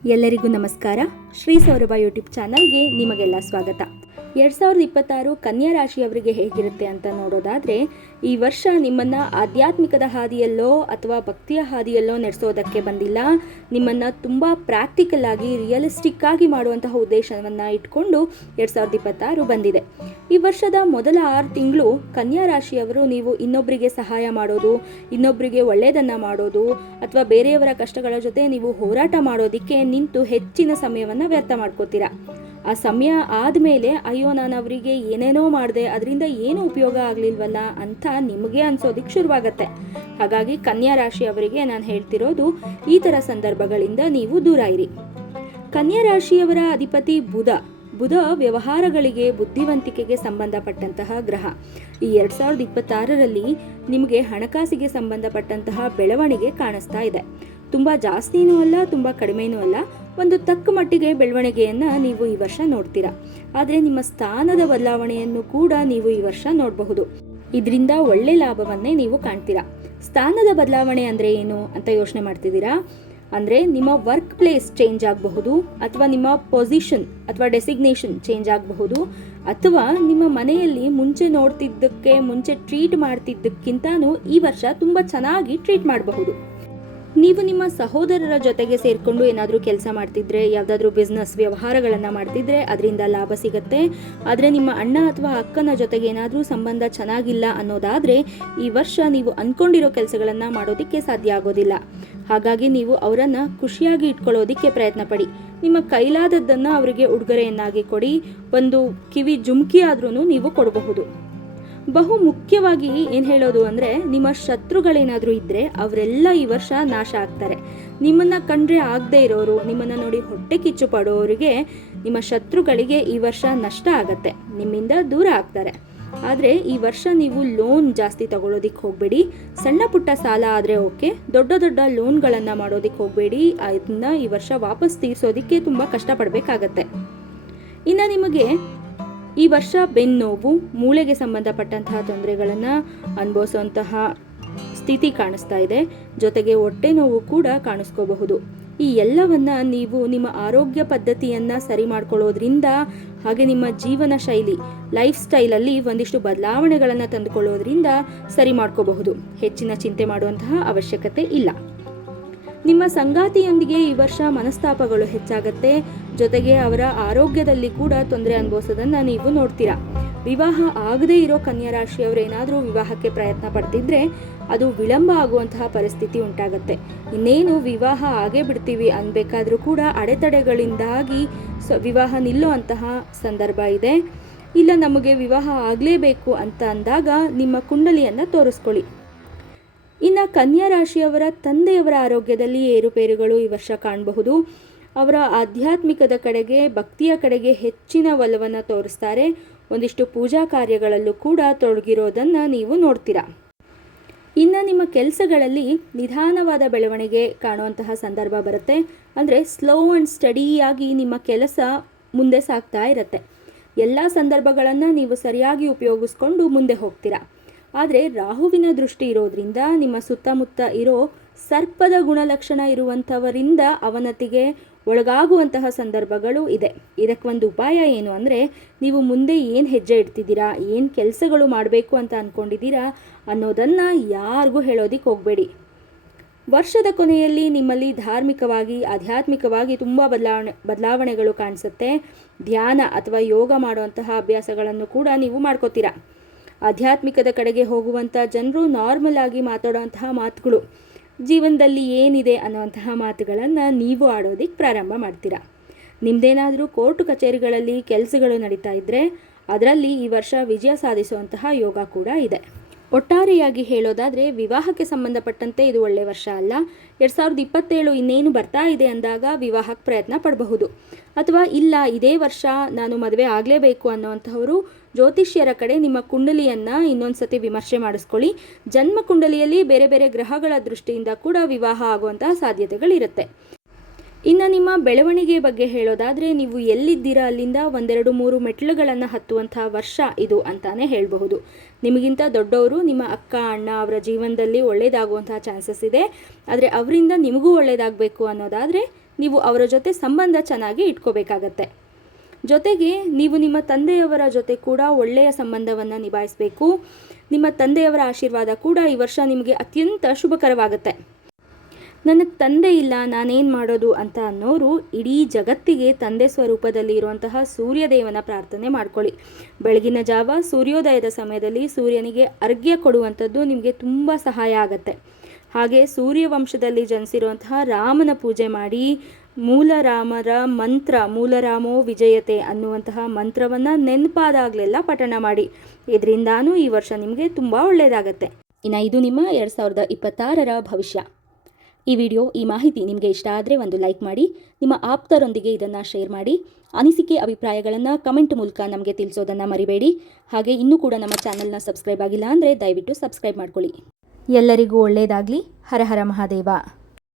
ಎಲ್ಲರಿಗೂ ನಮಸ್ಕಾರ. ಶ್ರೀ ಸೌರಭ ಯೂಟ್ಯೂಬ್ ಚಾನಲ್ಗೆ ನಿಮಗೆಲ್ಲ ಸ್ವಾಗತ. ಎರಡು ಸಾವಿರದ ಇಪ್ಪತ್ತಾರು ಕನ್ಯಾ ರಾಶಿಯವರಿಗೆ ಹೇಗಿರುತ್ತೆ ಅಂತ ನೋಡೋದಾದರೆ, ಈ ವರ್ಷ ನಿಮ್ಮನ್ನ ಆಧ್ಯಾತ್ಮಿಕದ ಹಾದಿಯಲ್ಲೋ ಅಥವಾ ಭಕ್ತಿಯ ಹಾದಿಯಲ್ಲೋ ನಡೆಸೋದಕ್ಕೆ ಬಂದಿಲ್ಲ. ನಿಮ್ಮನ್ನು ತುಂಬ ಪ್ರಾಕ್ಟಿಕಲ್ ಆಗಿ ರಿಯಲಿಸ್ಟಿಕ್ ಆಗಿ ಮಾಡುವಂತಹ ಉದ್ದೇಶವನ್ನು ಇಟ್ಕೊಂಡು ಎರಡು ಸಾವಿರದ ಇಪ್ಪತ್ತಾರು ಬಂದಿದೆ. ಈ ವರ್ಷದ ಮೊದಲ ಆರು ತಿಂಗಳು ಕನ್ಯಾ ರಾಶಿಯವರು ನೀವು ಇನ್ನೊಬ್ಬರಿಗೆ ಸಹಾಯ ಮಾಡೋದು ಇನ್ನೊಬ್ಬರಿಗೆ ಒಳ್ಳೆಯದನ್ನು ಮಾಡೋದು, ಅಥವಾ ಬೇರೆಯವರ ಕಷ್ಟಗಳ ಜೊತೆ ನೀವು ಹೋರಾಟ ಮಾಡೋದಕ್ಕೆ ನಿಂತು ಹೆಚ್ಚಿನ ಸಮಯವನ್ನು ವ್ಯರ್ಥ ಮಾಡ್ಕೋತೀರಾ. ಆ ಸಮಯ ಆದಮೇಲೆ ಅಯ್ಯೋ, ನಾನು ಅವರಿಗೆ ಏನೇನೋ ಮಾಡಿದೆ, ಅದರಿಂದ ಏನೂ ಉಪಯೋಗ ಆಗಲಿಲ್ವಲ್ಲ ಅಂತ ನಿಮಗೆ ಅನ್ಸೋದಿಕ್ಕೆ ಶುರುವಾಗತ್ತೆ. ಹಾಗಾಗಿ ಕನ್ಯಾ ರಾಶಿಯವರಿಗೆ ನಾನು ಹೇಳ್ತಿರೋದು ಈ ಥರ ಸಂದರ್ಭಗಳಿಂದ ನೀವು ದೂರ ಇರಿ. ಕನ್ಯಾ ರಾಶಿಯವರ ಅಧಿಪತಿ ಬುಧ. ಬುಧ ವ್ಯವಹಾರಗಳಿಗೆ ಬುದ್ಧಿವಂತಿಕೆಗೆ ಸಂಬಂಧಪಟ್ಟಂತಹ ಗ್ರಹ. ಈ ಎರಡು ಸಾವಿರದ ಇಪ್ಪತ್ತಾರರಲ್ಲಿ ನಿಮಗೆ ಹಣಕಾಸಿಗೆ ಸಂಬಂಧಪಟ್ಟಂತಹ ಬೆಳವಣಿಗೆ ಕಾಣಿಸ್ತಾ ಇದೆ. ತುಂಬ ಜಾಸ್ತಿನೂ ಅಲ್ಲ, ತುಂಬ ಕಡಿಮೆನೂ ಅಲ್ಲ. ಒಂದು ತಕ್ಕ ಮಟ್ಟಿಗೆ ಬೆಳವಣಿಗೆಯನ್ನು ನೀವು ಈ ವರ್ಷ ನೋಡ್ತೀರಾ. ಆದರೆ ನಿಮ್ಮ ಸ್ಥಾನದ ಬದಲಾವಣೆಯನ್ನು ಕೂಡ ನೀವು ಈ ವರ್ಷ ನೋಡಬಹುದು. ಇದರಿಂದ ಒಳ್ಳೆ ಲಾಭವನ್ನೇ ನೀವು ಕಾಣ್ತೀರಾ. ಸ್ಥಾನದ ಬದಲಾವಣೆ ಅಂದರೆ ಏನು ಅಂತ ಯೋಚನೆ ಮಾಡ್ತಿದ್ದೀರಾ? ಅಂದರೆ ನಿಮ್ಮ ವರ್ಕ್ ಪ್ಲೇಸ್ ಚೇಂಜ್ ಆಗಬಹುದು ಅಥವಾ ನಿಮ್ಮ ಪೊಸಿಷನ್ ಅಥವಾ ಡೆಸಿಗ್ನೇಷನ್ ಚೇಂಜ್ ಆಗಬಹುದು ಅಥವಾ ನಿಮ್ಮ ಮನೆಯಲ್ಲಿ ಮುಂಚೆ ನೋಡ್ತಿದ್ದಕ್ಕೆ, ಮುಂಚೆ ಟ್ರೀಟ್ ಮಾಡ್ತಿದ್ದಕ್ಕಿಂತನೂ ಈ ವರ್ಷ ತುಂಬ ಚೆನ್ನಾಗಿ ಟ್ರೀಟ್ ಮಾಡಬಹುದು. ನೀವು ನಿಮ್ಮ ಸಹೋದರರ ಜೊತೆಗೆ ಸೇರಿಕೊಂಡು ಏನಾದರೂ ಕೆಲಸ ಮಾಡ್ತಿದ್ರೆ, ಯಾವುದಾದ್ರೂ ಬಿಸ್ನೆಸ್ ವ್ಯವಹಾರಗಳನ್ನು ಮಾಡ್ತಿದ್ರೆ ಅದರಿಂದ ಲಾಭ ಸಿಗುತ್ತೆ. ಆದರೆ ನಿಮ್ಮ ಅಣ್ಣ ಅಥವಾ ಅಕ್ಕನ ಜೊತೆಗೆ ಏನಾದರೂ ಸಂಬಂಧ ಚೆನ್ನಾಗಿಲ್ಲ ಅನ್ನೋದಾದರೆ ಈ ವರ್ಷ ನೀವು ಅಂದ್ಕೊಂಡಿರೋ ಕೆಲಸಗಳನ್ನು ಮಾಡೋದಕ್ಕೆ ಸಾಧ್ಯ ಆಗೋದಿಲ್ಲ. ಹಾಗಾಗಿ ನೀವು ಅವರನ್ನು ಖುಷಿಯಾಗಿ ಇಟ್ಕೊಳ್ಳೋದಕ್ಕೆ ಪ್ರಯತ್ನ ಪಡಿ ನಿಮ್ಮ ಕೈಲಾದದ್ದನ್ನು ಅವರಿಗೆ ಉಡುಗೊರೆಯನ್ನಾಗಿ ಕೊಡಿ. ಒಂದು ಕಿವಿ ಜುಮ್ಕಿ ಆದ್ರೂ ನೀವು ಕೊಡಬಹುದು. ಬಹು ಮುಖ್ಯವಾಗಿ ಏನು ಹೇಳೋದು ಅಂದರೆ, ನಿಮ್ಮ ಶತ್ರುಗಳೇನಾದರೂ ಇದ್ದರೆ ಅವರೆಲ್ಲ ಈ ವರ್ಷ ನಾಶ ಆಗ್ತಾರೆ. ನಿಮ್ಮನ್ನು ಕಂಡ್ರೆ ಆಗದೇ ಇರೋರು, ನಿಮ್ಮನ್ನು ನೋಡಿ ಹೊಟ್ಟೆ ಕಿಚ್ಚು ಪಡೋರಿಗೆ ನಿಮ್ಮ ಶತ್ರುಗಳಿಗೆ ಈ ವರ್ಷ ನಷ್ಟ ಆಗತ್ತೆ, ನಿಮ್ಮಿಂದ ದೂರ ಆಗ್ತಾರೆ. ಆದರೆ ಈ ವರ್ಷ ನೀವು ಲೋನ್ ಜಾಸ್ತಿ ತಗೊಳ್ಳೋದಿಕ್ಕೆ ಹೋಗಬೇಡಿ, ಸಣ್ಣ ಪುಟ್ಟ ಸಾಲ ಆದರೆ ಓಕೆ, ದೊಡ್ಡ ದೊಡ್ಡ ಲೋನ್ಗಳನ್ನು ಮಾಡೋದಕ್ಕೆ ಹೋಗಬೇಡಿ ಅದನ್ನ ಈ ವರ್ಷ ವಾಪಸ್ ತೀರಿಸೋದಕ್ಕೆ ತುಂಬ ಕಷ್ಟಪಡಬೇಕಾಗತ್ತೆ. ಇನ್ನು ನಿಮಗೆ ಈ ವರ್ಷ ಬೆನ್ನೋವು ಮೂಳೆಗೆ ಸಂಬಂಧಪಟ್ಟಂತಹ ತೊಂದರೆಗಳನ್ನು ಅನುಭವಿಸುವಂತಹ ಸ್ಥಿತಿ ಕಾಣಿಸ್ತಾ ಇದೆ. ಜೊತೆಗೆ ಹೊಟ್ಟೆ ನೋವು ಕೂಡ ಕಾಣಿಸ್ಕೋಬಹುದು. ಈ ಎಲ್ಲವನ್ನ ನೀವು ನಿಮ್ಮ ಆರೋಗ್ಯ ಪದ್ಧತಿಯನ್ನು ಸರಿ ಮಾಡ್ಕೊಳ್ಳೋದ್ರಿಂದ, ಹಾಗೆ ನಿಮ್ಮ ಜೀವನ ಶೈಲಿ, ಲೈಫ್ ಸ್ಟೈಲಲ್ಲಿ ಒಂದಿಷ್ಟು ಬದಲಾವಣೆಗಳನ್ನು ತಂದುಕೊಳ್ಳೋದ್ರಿಂದ ಸರಿ ಮಾಡ್ಕೋಬಹುದು. ಹೆಚ್ಚಿನ ಚಿಂತೆ ಮಾಡುವಂತಹ ಅವಶ್ಯಕತೆ ಇಲ್ಲ. ನಿಮ್ಮ ಸಂಗಾತಿಯೊಂದಿಗೆ ಈ ವರ್ಷ ಮನಸ್ತಾಪಗಳು ಹೆಚ್ಚಾಗತ್ತೆ. ಜೊತೆಗೆ ಅವರ ಆರೋಗ್ಯದಲ್ಲಿ ಕೂಡ ತೊಂದರೆ ಅನುಭವಿಸೋದನ್ನು ನೀವು ನೋಡ್ತೀರಾ. ವಿವಾಹ ಆಗದೇ ಇರೋ ಕನ್ಯಾ ರಾಶಿಯವರೇನಾದರೂ ವಿವಾಹಕ್ಕೆ ಪ್ರಯತ್ನ ಪಡ್ತಿದ್ರೆ ಅದು ವಿಳಂಬ ಆಗುವಂತಹ ಪರಿಸ್ಥಿತಿ ಉಂಟಾಗತ್ತೆ. ಇನ್ನೇನು ವಿವಾಹ ಆಗೇ ಬಿಡ್ತೀವಿ ಅನ್ಬೇಕಾದ್ರೂ ಕೂಡ ಅಡೆತಡೆಗಳಿಂದಾಗಿ ಸ ವಿವಾಹ ನಿಲ್ಲುವಂತಹ ಸಂದರ್ಭ ಇದೆ. ಇಲ್ಲ ನಮಗೆ ವಿವಾಹ ಆಗಲೇಬೇಕು ಅಂತ ಅಂದಾಗ ನಿಮ್ಮ ಕುಂಡಲಿಯನ್ನು ತೋರಿಸ್ಕೊಳ್ಳಿ. ಕನ್ಯಾ ರಾಶಿಯವರ ತಂದೆಯವರ ಆರೋಗ್ಯದಲ್ಲಿ ಏರುಪೇರುಗಳು ಈ ವರ್ಷ ಕಾಣಬಹುದು. ಅವರ ಆಧ್ಯಾತ್ಮಿಕದ ಕಡೆಗೆ, ಭಕ್ತಿಯ ಕಡೆಗೆ ಹೆಚ್ಚಿನ ಒಲವನ್ನು ತೋರಿಸ್ತಾರೆ. ಒಂದಿಷ್ಟು ಪೂಜಾ ಕಾರ್ಯಗಳಲ್ಲೂ ಕೂಡ ತೊಡಗಿರೋದನ್ನು ನೀವು ನೋಡ್ತೀರಾ? ಇನ್ನು ನಿಮ್ಮ ಕೆಲಸಗಳಲ್ಲಿ ನಿಧಾನವಾದ ಬೆಳವಣಿಗೆ ಕಾಣುವಂತಹ ಸಂದರ್ಭ ಬರುತ್ತೆ. ಅಂದರೆ ಸ್ಲೋ ಆ್ಯಂಡ್ ಸ್ಟಡಿಯಾಗಿ ನಿಮ್ಮ ಕೆಲಸ ಮುಂದೆ ಸಾಗ್ತಾ ಇರುತ್ತೆ. ಎಲ್ಲ ಸಂದರ್ಭಗಳನ್ನು ನೀವು ಸರಿಯಾಗಿ ಉಪಯೋಗಿಸ್ಕೊಂಡು ಮುಂದೆ ಹೋಗ್ತೀರಾ? ಆದರೆ ರಾಹುವಿನ ದೃಷ್ಟಿ ಇರೋದ್ರಿಂದ, ನಿಮ್ಮ ಸುತ್ತಮುತ್ತ ಇರೋ ಸರ್ಪದ ಗುಣಲಕ್ಷಣ ಇರುವಂಥವರಿಂದ ಅವನತಿಗೆ ಒಳಗಾಗುವಂತಹ ಸಂದರ್ಭಗಳು ಇದೆ. ಇದಕ್ಕೊಂದು ಉಪಾಯ ಏನು ಅಂದರೆ, ನೀವು ಮುಂದೆ ಏನು ಹೆಜ್ಜೆ ಇಡ್ತಿದ್ದೀರಾ, ಏನು ಕೆಲಸಗಳು ಮಾಡಬೇಕು ಅಂತ ಅಂದ್ಕೊಂಡಿದ್ದೀರಾ ಅನ್ನೋದನ್ನು ಯಾರಿಗೂ ಹೇಳೋದಿಕ್ಕೆ ಹೋಗಬೇಡಿ. ವರ್ಷದ ಕೊನೆಯಲ್ಲಿ ನಿಮ್ಮಲ್ಲಿ ಧಾರ್ಮಿಕವಾಗಿ, ಆಧ್ಯಾತ್ಮಿಕವಾಗಿ ತುಂಬ ಬದಲಾವಣೆ, ಬದಲಾವಣೆಗಳು ಕಾಣಿಸುತ್ತೆ. ಧ್ಯಾನ ಅಥವಾ ಯೋಗ ಮಾಡುವಂತಹ ಅಭ್ಯಾಸಗಳನ್ನು ಕೂಡ ನೀವು ಮಾಡ್ಕೋತೀರಾ. ಆಧ್ಯಾತ್ಮಿಕದ ಕಡೆಗೆ ಹೋಗುವಂಥ ಜನರು ನಾರ್ಮಲ್ ಆಗಿ ಮಾತಾಡುವಂತಹ ಮಾತುಗಳು. ಜೀವನದಲ್ಲಿ ಏನಿದೆ ಅನ್ನುವಂತಹ ಮಾತುಗಳನ್ನು ನೀವು ಆಡೋದಕ್ಕೆ ಪ್ರಾರಂಭ ಮಾಡ್ತೀರಾ. ನಿಮ್ಮದೇನಾದರೂ ಕೋರ್ಟ್ ಕಚೇರಿಗಳಲ್ಲಿ ಕೆಲಸಗಳು ನಡೀತಾ ಇದ್ದರೆ ಅದರಲ್ಲಿ ಈ ವರ್ಷ ವಿಜಯ ಸಾಧಿಸುವಂತಹ ಯೋಗ ಕೂಡ ಇದೆ. ಒಟ್ಟಾರೆಯಾಗಿ ಹೇಳೋದಾದರೆ ವಿವಾಹಕ್ಕೆ ಸಂಬಂಧಪಟ್ಟಂತೆ ಇದು ಒಳ್ಳೆಯ ವರ್ಷ ಅಲ್ಲ. ಎರಡು ಸಾವಿರದ ಇಪ್ಪತ್ತೇಳು ಇನ್ನೇನು ಬರ್ತಾ ಇದೆ ಅಂದಾಗ ವಿವಾಹಕ್ಕೆ ಪ್ರಯತ್ನ ಪಡಬಹುದು. ಅಥವಾ ಇಲ್ಲ, ಇದೇ ವರ್ಷ ನಾನು ಮದುವೆ ಆಗಲೇಬೇಕು ಅನ್ನೋವಂಥವರು ಜ್ಯೋತಿಷ್ಯರ ಕಡೆ ನಿಮ್ಮ ಕುಂಡಲಿಯನ್ನು ಇನ್ನೊಂದು ಸತಿ ವಿಮರ್ಶೆ ಮಾಡಿಸ್ಕೊಳ್ಳಿ. ಜನ್ಮ ಕುಂಡಲಿಯಲ್ಲಿ ಬೇರೆ ಬೇರೆ ಗ್ರಹಗಳ ದೃಷ್ಟಿಯಿಂದ ಕೂಡ ವಿವಾಹ ಆಗುವಂತಹ ಸಾಧ್ಯತೆಗಳಿರುತ್ತೆ. ಇನ್ನು ನಿಮ್ಮ ಬೆಳವಣಿಗೆ ಬಗ್ಗೆ ಹೇಳೋದಾದರೆ ನೀವು ಎಲ್ಲಿದ್ದೀರಾ ಅಲ್ಲಿಂದ ಒಂದೆರಡು ಮೂರು ಮೆಟ್ಲುಗಳನ್ನು ಹತ್ತುವಂತಹ ವರ್ಷ ಇದು ಅಂತಾನೆ ಹೇಳಬಹುದು. ನಿಮಗಿಂತ ದೊಡ್ಡವರು ನಿಮ್ಮ ಅಕ್ಕ, ಅಣ್ಣ ಅವರ ಜೀವನದಲ್ಲಿ ಒಳ್ಳೆಯದಾಗುವಂತಹ ಚಾನ್ಸಸ್ ಇದೆ. ಆದರೆ ಅವರಿಂದ ನಿಮಗೂ ಒಳ್ಳೆಯದಾಗಬೇಕು ಅನ್ನೋದಾದರೆ ನೀವು ಅವರ ಜೊತೆ ಸಂಬಂಧ ಚೆನ್ನಾಗಿ ಇಟ್ಕೋಬೇಕಾಗತ್ತೆ. ಜೊತೆಗೆ ನೀವು ನಿಮ್ಮ ತಂದೆಯವರ ಜೊತೆ ಕೂಡ ಒಳ್ಳೆಯ ಸಂಬಂಧವನ್ನು ನಿಭಾಯಿಸಬೇಕು. ನಿಮ್ಮ ತಂದೆಯವರ ಆಶೀರ್ವಾದ ಕೂಡ ಈ ವರ್ಷ ನಿಮಗೆ ಅತ್ಯಂತ ಶುಭಕರವಾಗುತ್ತೆ. ನನಗೆ ತಂದೆ ಇಲ್ಲ, ನಾನೇನು ಮಾಡೋದು ಅಂತ ಅನ್ನೋರು ಇಡೀ ಜಗತ್ತಿಗೆ ತಂದೆ ಸ್ವರೂಪದಲ್ಲಿ ಇರುವಂತಹ ಸೂರ್ಯದೇವನ ಪ್ರಾರ್ಥನೆ ಮಾಡ್ಕೊಳ್ಳಿ. ಬೆಳಗಿನ ಜಾವ ಸೂರ್ಯೋದಯದ ಸಮಯದಲ್ಲಿ ಸೂರ್ಯನಿಗೆ ಅರ್ಘ್ಯ ಕೊಡುವಂಥದ್ದು ನಿಮಗೆ ತುಂಬ ಸಹಾಯ ಆಗತ್ತೆ. ಹಾಗೆ ಸೂರ್ಯವಂಶದಲ್ಲಿ ಜನಿಸಿರುವಂತಹ ರಾಮನ ಪೂಜೆ ಮಾಡಿ ಮೂಲರಾಮರ ಮಂತ್ರ, ಮೂಲರಾಮೋ ವಿಜಯತೆ ಅನ್ನುವಂತಹ ಮಂತ್ರವನ್ನು ನೆನಪಾದಾಗಲೆಲ್ಲ ಪಠಣ ಮಾಡಿ. ಇದರಿಂದಾನೂ ಈ ವರ್ಷ ನಿಮಗೆ ತುಂಬ ಒಳ್ಳೆಯದಾಗತ್ತೆ ಇನ್ನು ಇದು ನಿಮ್ಮ ಎರಡು ಸಾವಿರದ ಇಪ್ಪತ್ತಾರರ ಭವಿಷ್ಯ. ಈ ವಿಡಿಯೋ, ಈ ಮಾಹಿತಿ ನಿಮಗೆ ಇಷ್ಟ ಆದರೆ ಒಂದು ಲೈಕ್ ಮಾಡಿ, ನಿಮ್ಮ ಆಪ್ತರೊಂದಿಗೆ ಇದನ್ನು ಶೇರ್ ಮಾಡಿ. ಅನಿಸಿಕೆ, ಅಭಿಪ್ರಾಯಗಳನ್ನು ಕಮೆಂಟ್ ಮೂಲಕ ನಮಗೆ ತಿಳಿಸೋದನ್ನು ಮರಿಬೇಡಿ. ಹಾಗೆ ಇನ್ನೂ ಕೂಡ ನಮ್ಮ ಚಾನಲ್ನ ಸಬ್ಸ್ಕ್ರೈಬ್ ಆಗಿಲ್ಲ ಅಂದರೆ ದಯವಿಟ್ಟು ಸಬ್ಸ್ಕ್ರೈಬ್ ಮಾಡ್ಕೊಳ್ಳಿ. ಎಲ್ಲರಿಗೂ ಒಳ್ಳೆಯದಾಗಲಿ. ಹರ ಹರ ಮಹಾದೇವ.